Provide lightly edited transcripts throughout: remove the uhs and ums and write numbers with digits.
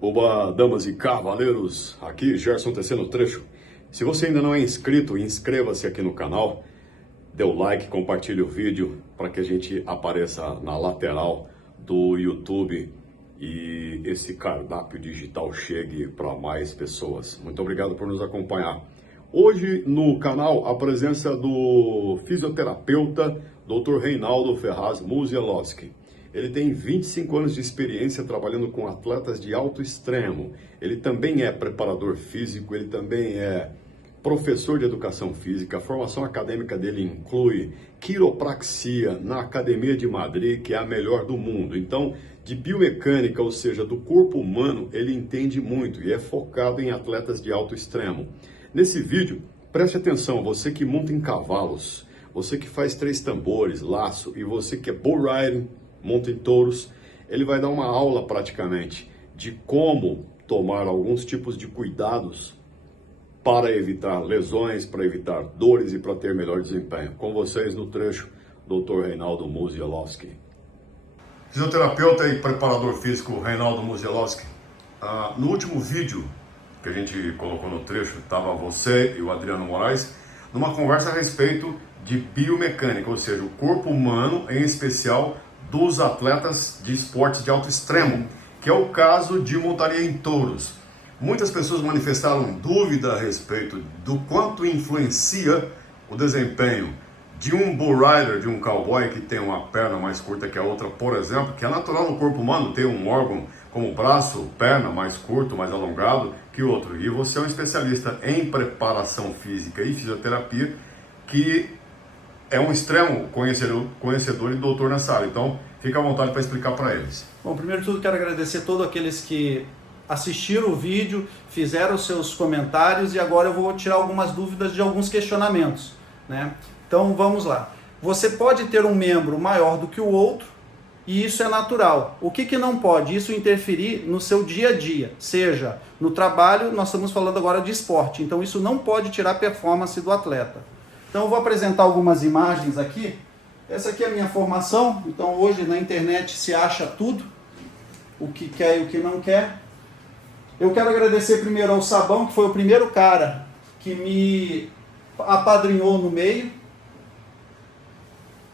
Oba, damas e cavaleiros, aqui Gerson tecendo trecho. Se você ainda não é inscrito, inscreva-se aqui no canal, dê o like, compartilhe o vídeo para que a gente apareça na lateral do YouTube e esse cardápio digital chegue para mais pessoas. Muito obrigado por nos acompanhar. Hoje no canal a presença do fisioterapeuta Dr. Reinaldo Ferraz Musielowski. Ele tem 25 anos de experiência trabalhando com atletas de alto extremo. Ele também é preparador físico, ele também é professor de educação física. A formação acadêmica dele inclui quiropraxia na Academia de Madrid, que é a melhor do mundo. Então, de biomecânica, ou seja, do corpo humano, ele entende muito e é focado em atletas de alto extremo. Nesse vídeo, preste atenção, você que monta em cavalos, você que faz 3 tambores, laço, e você que é bull riding, monta em touros, ele vai dar uma aula praticamente de como tomar alguns tipos de cuidados para evitar lesões, para evitar dores e para ter melhor desempenho. Com vocês no trecho, Dr. Reinaldo Musielowski. Fisioterapeuta e preparador físico Reinaldo Musielowski. No último vídeo que a gente colocou no trecho, estava você e o Adriano Moraes numa conversa a respeito de biomecânica, ou seja, o corpo humano, em especial dos atletas de esportes de alto extremo, que é o caso de montaria em touros. Muitas pessoas manifestaram dúvida a respeito do quanto influencia o desempenho de um bull rider, de um cowboy que tem uma perna mais curta que a outra, por exemplo, que é natural no corpo humano ter um órgão como braço, perna mais curto, mais alongado que outro. E você é um especialista em preparação física e fisioterapia, que é um extremo conhecedor e doutor nessa área. Então, fica à vontade para explicar para eles. Bom, primeiro de tudo, quero agradecer a todos aqueles que assistiram o vídeo, fizeram os seus comentários e agora eu vou tirar algumas dúvidas de alguns questionamentos, né? Então, vamos lá. Você pode ter um membro maior do que o outro e isso é natural. O que não pode? Isso interferir no seu dia a dia, seja no trabalho, nós estamos falando agora de esporte, então isso não pode tirar a performance do atleta. Então eu vou apresentar algumas imagens aqui. Essa aqui é a minha formação. Então hoje na internet se acha tudo, o que quer e o que não quer. Eu quero agradecer primeiro ao Sabão, que foi o primeiro cara que me apadrinhou no meio.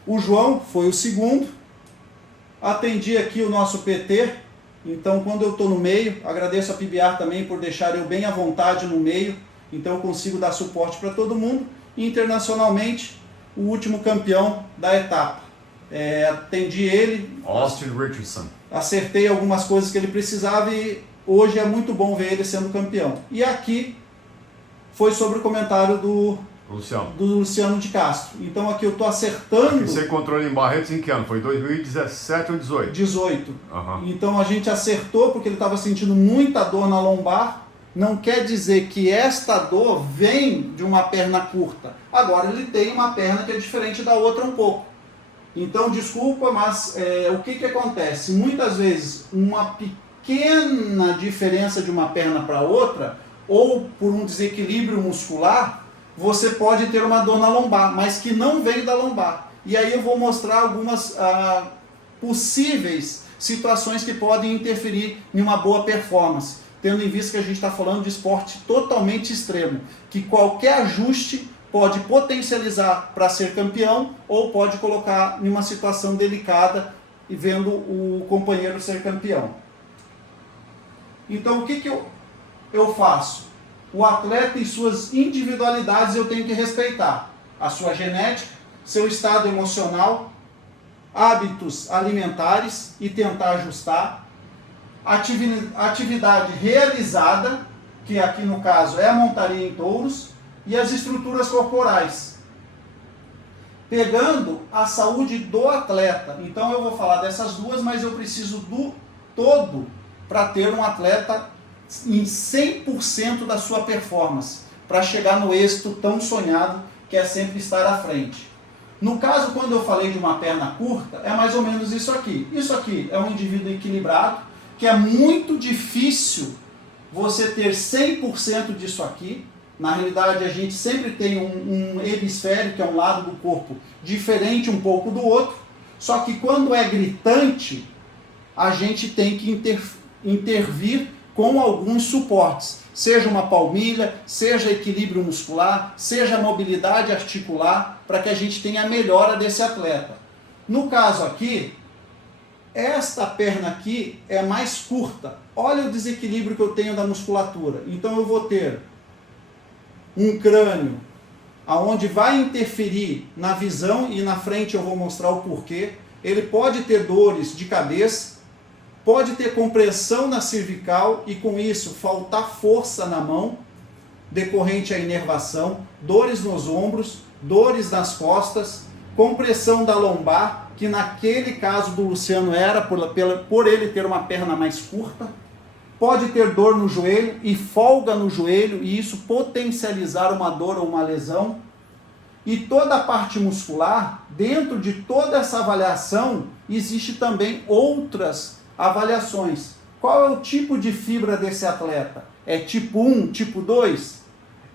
O João foi o segundo. Atendi aqui o nosso PT. Então quando eu estou no meio, agradeço a PBR também por deixar eu bem à vontade no meio. Então eu consigo dar suporte para todo mundo. Internacionalmente, o último campeão da etapa. Atendi ele, Austin Richardson. Acertei algumas coisas que ele precisava e hoje é muito bom ver ele sendo campeão. E aqui foi sobre o comentário do Luciano de Castro. Então aqui eu estou acertando... Aqui você encontrou ele em Barretos em que ano? Foi 2017 ou 18? 18. Uhum. Então a gente acertou porque ele estava sentindo muita dor na lombar. Não quer dizer que esta dor vem de uma perna curta. Agora ele tem uma perna que é diferente da outra um pouco. Então desculpa, mas o que acontece? Muitas vezes uma pequena diferença de uma perna para outra, ou por um desequilíbrio muscular, você pode ter uma dor na lombar, mas que não vem da lombar. E aí eu vou mostrar algumas possíveis situações que podem interferir em uma boa performance. Tendo em vista que a gente está falando de esporte totalmente extremo, que qualquer ajuste pode potencializar para ser campeão ou pode colocar em uma situação delicada e vendo o companheiro ser campeão. Então o que eu faço? O atleta e suas individualidades eu tenho que respeitar. A sua genética, seu estado emocional, hábitos alimentares e tentar ajustar. Atividade realizada, que aqui no caso é a montaria em touros, e as estruturas corporais. Pegando a saúde do atleta. Então eu vou falar dessas duas, mas eu preciso do todo para ter um atleta em 100% da sua performance, para chegar no êxito tão sonhado que é sempre estar à frente. No caso, quando eu falei de uma perna curta, é mais ou menos isso aqui. Isso aqui é um indivíduo equilibrado, que é muito difícil você ter 100% disso aqui. Na realidade, a gente sempre tem um hemisfério, que é um lado do corpo, diferente um pouco do outro. Só que quando é gritante, a gente tem que intervir com alguns suportes, seja uma palmilha, seja equilíbrio muscular, seja mobilidade articular, para que a gente tenha a melhora desse atleta. No caso aqui, esta perna aqui é mais curta. Olha o desequilíbrio que eu tenho da musculatura. Então eu vou ter um crânio aonde vai interferir na visão, e na frente eu vou mostrar o porquê. Ele pode ter dores de cabeça, pode ter compressão na cervical e com isso faltar força na mão, decorrente à inervação, dores nos ombros, dores nas costas, compressão da lombar, que naquele caso do Luciano era por ele ter uma perna mais curta, pode ter dor no joelho e folga no joelho, e isso potencializar uma dor ou uma lesão. E toda a parte muscular, dentro de toda essa avaliação, existe também outras avaliações. Qual é o tipo de fibra desse atleta? É tipo 1, tipo 2?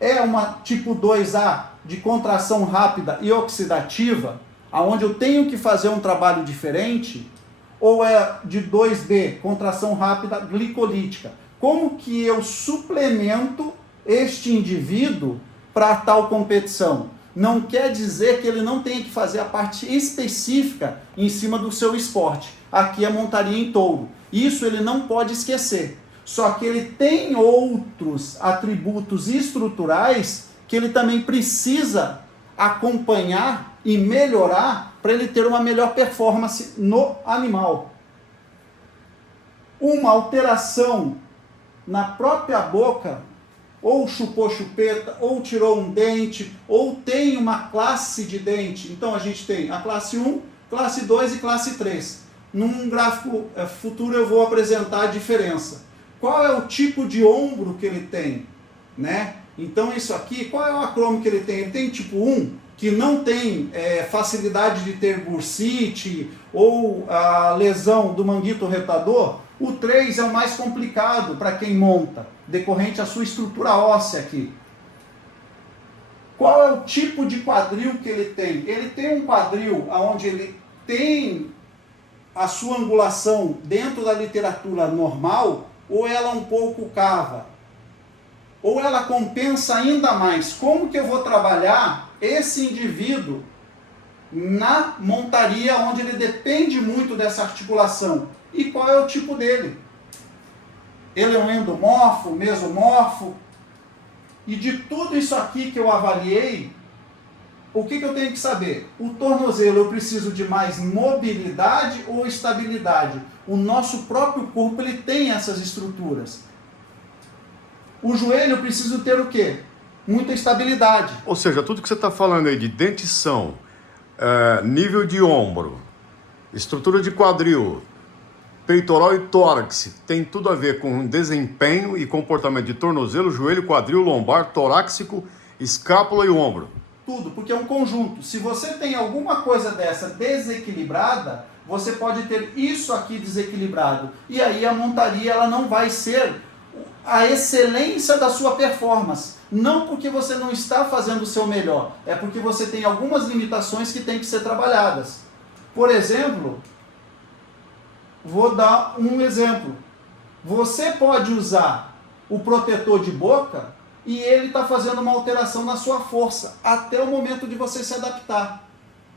É uma tipo 2A de contração rápida e oxidativa, aonde eu tenho que fazer um trabalho diferente? Ou é de 2B, contração rápida glicolítica? Como que eu suplemento este indivíduo para tal competição? Não quer dizer que ele não tenha que fazer a parte específica em cima do seu esporte. Aqui é montaria em touro. Isso ele não pode esquecer. Só que ele tem outros atributos estruturais que ele também precisa acompanhar e melhorar para ele ter uma melhor performance no animal. Uma alteração na própria boca, ou chupou chupeta, ou tirou um dente, ou tem uma classe de dente. Então a gente tem a classe 1, classe 2 e classe 3. Num gráfico futuro eu vou apresentar a diferença. Qual é o tipo de ombro que ele tem, né? Então isso aqui, qual é o acrômio que ele tem? Ele tem tipo 1, que não tem facilidade de ter bursite ou a lesão do manguito retador. O 3 é o mais complicado para quem monta, decorrente à sua estrutura óssea aqui. Qual é o tipo de quadril que ele tem? Ele tem um quadril onde ele tem a sua angulação dentro da literatura normal, ou ela um pouco cava? Ou ela compensa ainda mais? Como que eu vou trabalhar esse indivíduo na montaria onde ele depende muito dessa articulação? E qual é o tipo dele? Ele é um endomorfo, mesomorfo? E de tudo isso aqui que eu avaliei, o que eu tenho que saber? O tornozelo, eu preciso de mais mobilidade ou estabilidade? O nosso próprio corpo, ele tem essas estruturas. O joelho, eu preciso ter o quê? Muita estabilidade. Ou seja, tudo que você está falando aí de dentição, nível de ombro, estrutura de quadril, peitoral e tórax, tem tudo a ver com desempenho e comportamento de tornozelo, joelho, quadril, lombar, torácico, escápula e ombro. Tudo, porque é um conjunto. Se você tem alguma coisa dessa desequilibrada, você pode ter isso aqui desequilibrado. E aí a montaria ela não vai ser a excelência da sua performance. Não porque você não está fazendo o seu melhor, é porque você tem algumas limitações que têm que ser trabalhadas. Por exemplo, vou dar um exemplo. Você pode usar o protetor de boca e ele está fazendo uma alteração na sua força, até o momento de você se adaptar.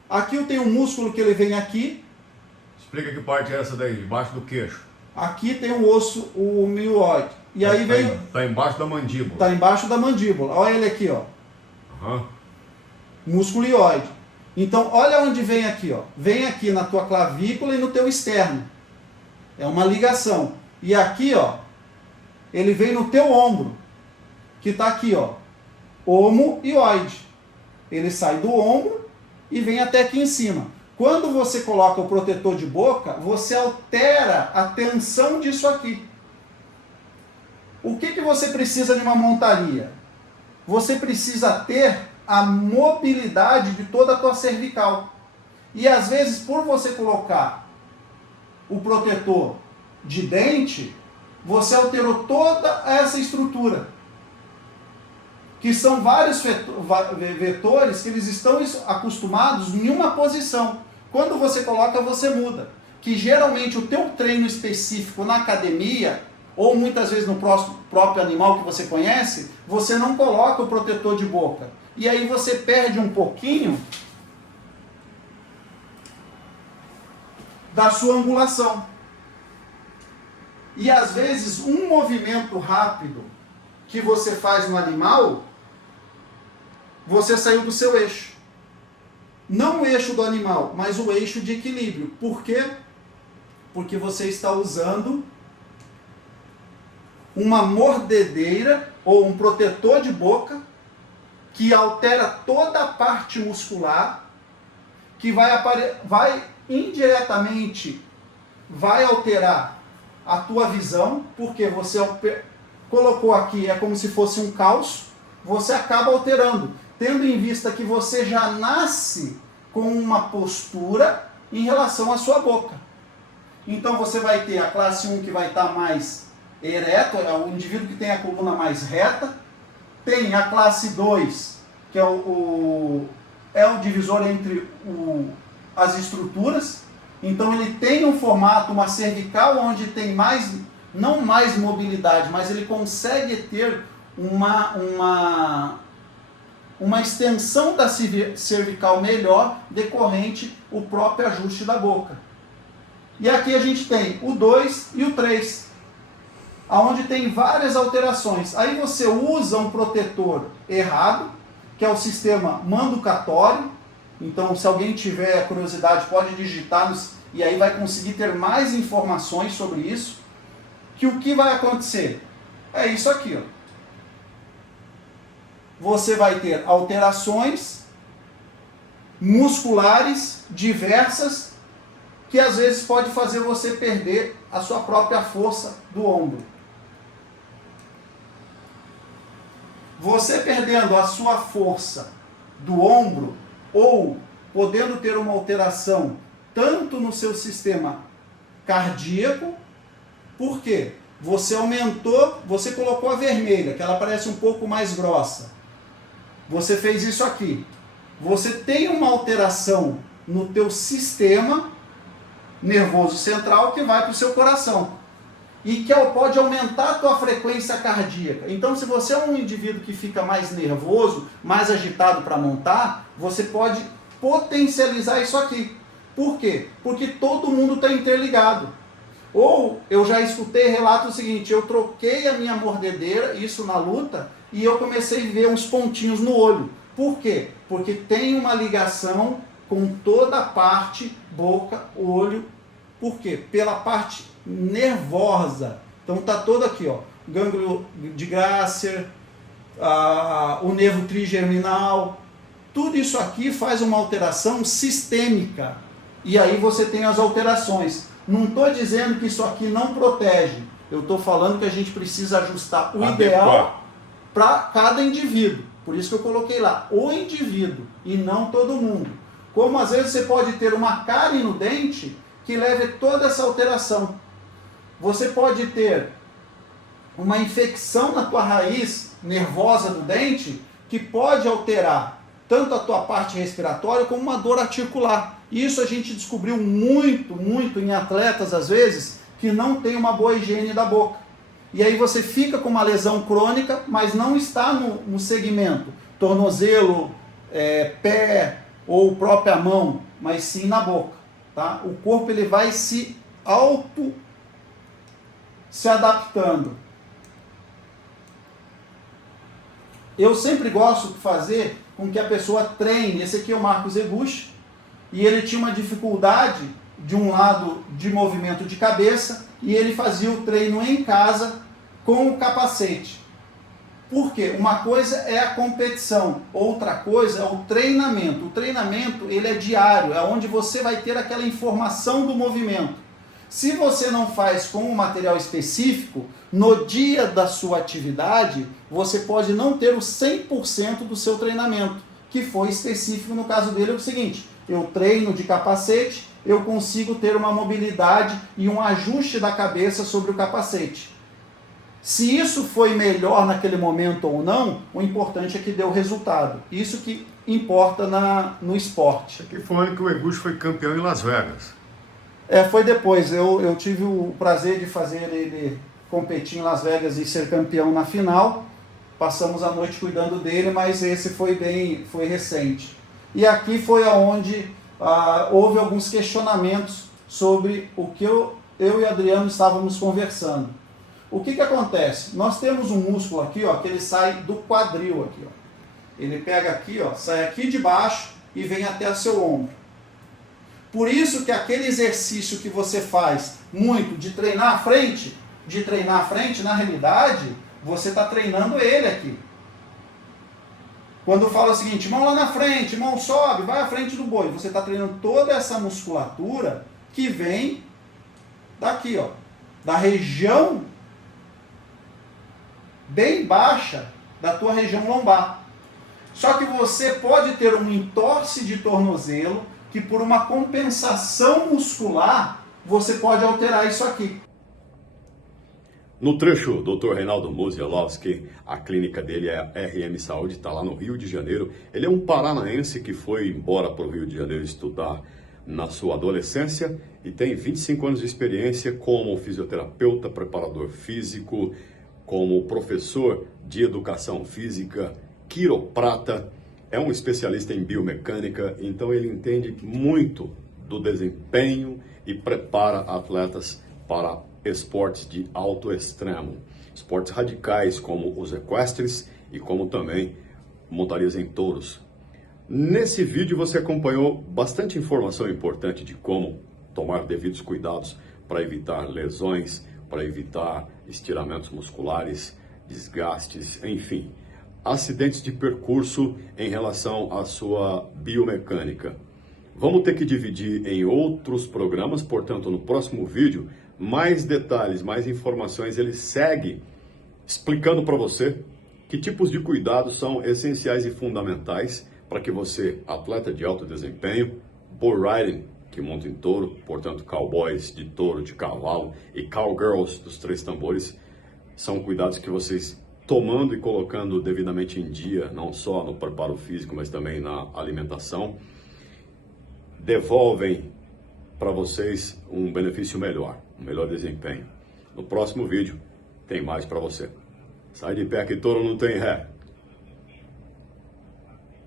Aqui eu tenho um músculo que ele vem aqui. Explica que parte é essa daí, debaixo do queixo. Aqui tem um osso, o milioide. E aí vem... Está embaixo da mandíbula. Está embaixo da mandíbula. Olha ele aqui, ó. Uhum. Músculo ilioide. Então, olha onde vem aqui, ó. Vem aqui na tua clavícula e no teu externo. É uma ligação. E aqui, ó, ele vem no teu ombro, que está aqui, ó. Omoioide. Ele sai do ombro e vem até aqui em cima. Quando você coloca o protetor de boca, você altera a tensão disso aqui. O que você precisa de uma montaria? Você precisa ter a mobilidade de toda a tua cervical. E às vezes, por você colocar o protetor de dente, você alterou toda essa estrutura. Que são vários vetores que eles estão acostumados em uma posição. Quando você coloca, você muda. Que geralmente o teu treino específico na academia, ou muitas vezes no próprio animal que você conhece, você não coloca o protetor de boca. E aí você perde um pouquinho da sua angulação. E às vezes um movimento rápido que você faz no animal, você saiu do seu eixo. Não o eixo do animal, mas o eixo de equilíbrio. Por quê? Porque você está usando uma mordedeira ou um protetor de boca que altera toda a parte muscular, que vai indiretamente vai alterar a tua visão, porque você colocou aqui, é como se fosse um calço, você acaba alterando, tendo em vista que você já nasce com uma postura em relação à sua boca. Então você vai ter a classe 1 que vai estar mais ereto, é o indivíduo que tem a coluna mais reta, tem a classe 2, que é o divisor entre as estruturas. Então ele tem um formato, uma cervical, onde tem mais, não mais mobilidade, mas ele consegue ter uma extensão da cervical melhor, decorrente o próprio ajuste da boca. E aqui a gente tem o 2 e o 3, onde tem várias alterações. Aí você usa um protetor errado, que é o sistema manducatório. Então, se alguém tiver curiosidade, pode digitar e aí vai conseguir ter mais informações sobre isso. Que o que vai acontecer? É isso aqui, ó. Você vai ter alterações musculares diversas que às vezes pode fazer você perder a sua própria força do ombro. Você perdendo a sua força do ombro, ou podendo ter uma alteração tanto no seu sistema cardíaco, por quê? Você aumentou, você colocou a vermelha, que ela parece um pouco mais grossa. Você fez isso aqui. Você tem uma alteração no teu sistema nervoso central que vai para o seu coração. E que pode aumentar a tua frequência cardíaca. Então, se você é um indivíduo que fica mais nervoso, mais agitado para montar, você pode potencializar isso aqui. Por quê? Porque todo mundo está interligado. Ou eu já escutei relato o seguinte: eu troquei a minha mordedeira, isso na luta, e eu comecei a ver uns pontinhos no olho. Por quê? Porque tem uma ligação com toda a parte boca, olho. Por quê? Pela parte nervosa. Então tá todo aqui, ó, gânglio de Grasser, o nervo trigeminal, tudo isso aqui faz uma alteração sistêmica. E aí você tem as alterações. Não estou dizendo que isso aqui não protege. Eu estou falando que a gente precisa ajustar o ideal para cada indivíduo. Por isso que eu coloquei lá, o indivíduo, e não todo mundo. Como às vezes você pode ter uma cárie no dente que leve toda essa alteração. Você pode ter uma infecção na tua raiz nervosa do dente que pode alterar tanto a tua parte respiratória como uma dor articular. Isso a gente descobriu muito em atletas, às vezes, que não tem uma boa higiene da boca. E aí você fica com uma lesão crônica, mas não está no segmento tornozelo, pé ou própria mão, mas sim na boca. Tá? O corpo ele vai se adaptando. Eu sempre gosto de fazer com que a pessoa treine. Esse aqui é o Marcos Eguchi, e ele tinha uma dificuldade de um lado de movimento de cabeça, e ele fazia o treino em casa com o capacete. Por quê? Uma coisa é a competição, outra coisa é o treinamento. O treinamento ele é diário, é onde você vai ter aquela informação do movimento. Se você não faz com um material específico, no dia da sua atividade, você pode não ter o 100% do seu treinamento, que foi específico. No caso dele é o seguinte: eu treino de capacete, eu consigo ter uma mobilidade e um ajuste da cabeça sobre o capacete. Se isso foi melhor naquele momento ou não, o importante é que deu resultado. Isso que importa no esporte. Aqui foi o ano que o Eguchi foi campeão em Las Vegas. Foi depois. Eu tive o prazer de fazer ele competir em Las Vegas e ser campeão na final. Passamos a noite cuidando dele, mas esse foi recente. E aqui foi onde houve alguns questionamentos sobre o que eu e Adriano estávamos conversando. O que acontece? Nós temos um músculo aqui, ó, que ele sai do quadril aqui, ó. Ele pega aqui, ó, sai aqui de baixo e vem até o seu ombro. Por isso que aquele exercício que você faz muito de treinar a frente, na realidade, você está treinando ele aqui. Quando fala o seguinte, mão lá na frente, mão sobe, vai à frente do boi, você está treinando toda essa musculatura que vem daqui, ó, da região bem baixa da tua região lombar. Só que você pode ter um entorse de tornozelo que por uma compensação muscular você pode alterar isso aqui. No trecho, Dr. Reinaldo Musielowski, a clínica dele é a RM Saúde, está lá no Rio de Janeiro. Ele é um paranaense que foi embora para o Rio de Janeiro estudar na sua adolescência e tem 25 anos de experiência como fisioterapeuta, preparador físico, como professor de educação física, quiroprata, é um especialista em biomecânica, então ele entende muito do desempenho e prepara atletas para esportes de alto extremo, esportes radicais como os equestres e como também montarias em touros. Nesse vídeo você acompanhou bastante informação importante de como tomar devidos cuidados para evitar lesões, para evitar estiramentos musculares, desgastes, enfim, acidentes de percurso em relação à sua biomecânica. Vamos ter que dividir em outros programas, portanto, no próximo vídeo, mais detalhes, mais informações. Ele segue explicando para você que tipos de cuidados são essenciais e fundamentais para que você, atleta de alto desempenho, bull riding, que monta em touro, portanto, cowboys de touro, de cavalo, e cowgirls dos 3 tambores, são cuidados que vocês, tomando e colocando devidamente em dia, não só no preparo físico, mas também na alimentação, devolvem para vocês um benefício melhor, um melhor desempenho. No próximo vídeo tem mais para você. Sai de pé que touro não tem ré.